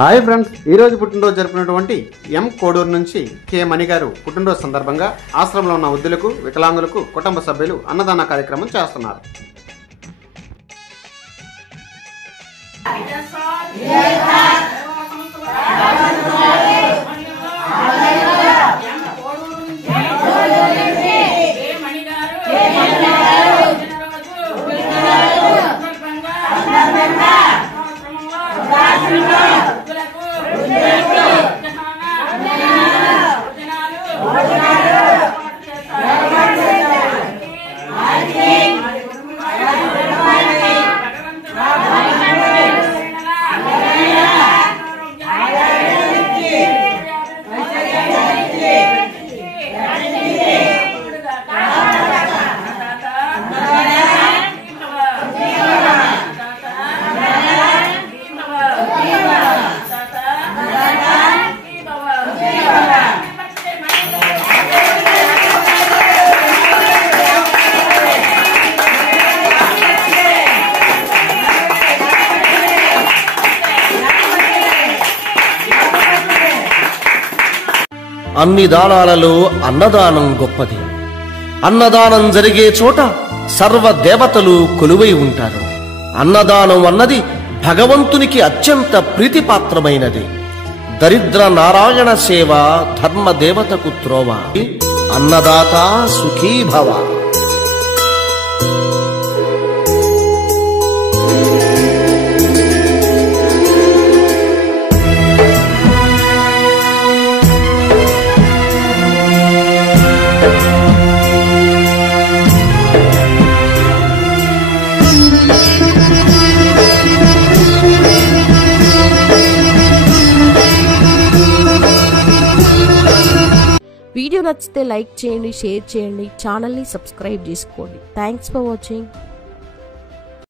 Hi friends, ఈరోజు పుట్టినరోజు జరుపుకున్నటువంటి ఎం కోడూరు నుంచి కే మణి గారు పుట్టినరోజు సందర్భంగా ఆశ్రమంలో ఉన్న వృద్ధులకు, వికలాంగులకు కుటుంబ సభ్యులు అన్నదాన కార్యక్రమం చేస్తున్నారు. అన్ని దానాలలో అన్నదానం గొప్పది. అన్నదానం జరిగే చోట సర్వ దేవతలు కొలువై ఉంటారు. అన్నదానం అన్నది భగవంతునికి అత్యంత ప్రీతిపాత్రమైనది. దరిద్ర నారాయణ సేవ ధర్మ దేవతకు త్రోవ. అన్నదాత సుఖీ భవ. వీడియో నచ్చితే లైక్ చేయండి, షేర్ చేయండి, ఛానల్ని సబ్స్క్రైబ్ చేసుకోండి. Thanks for watching.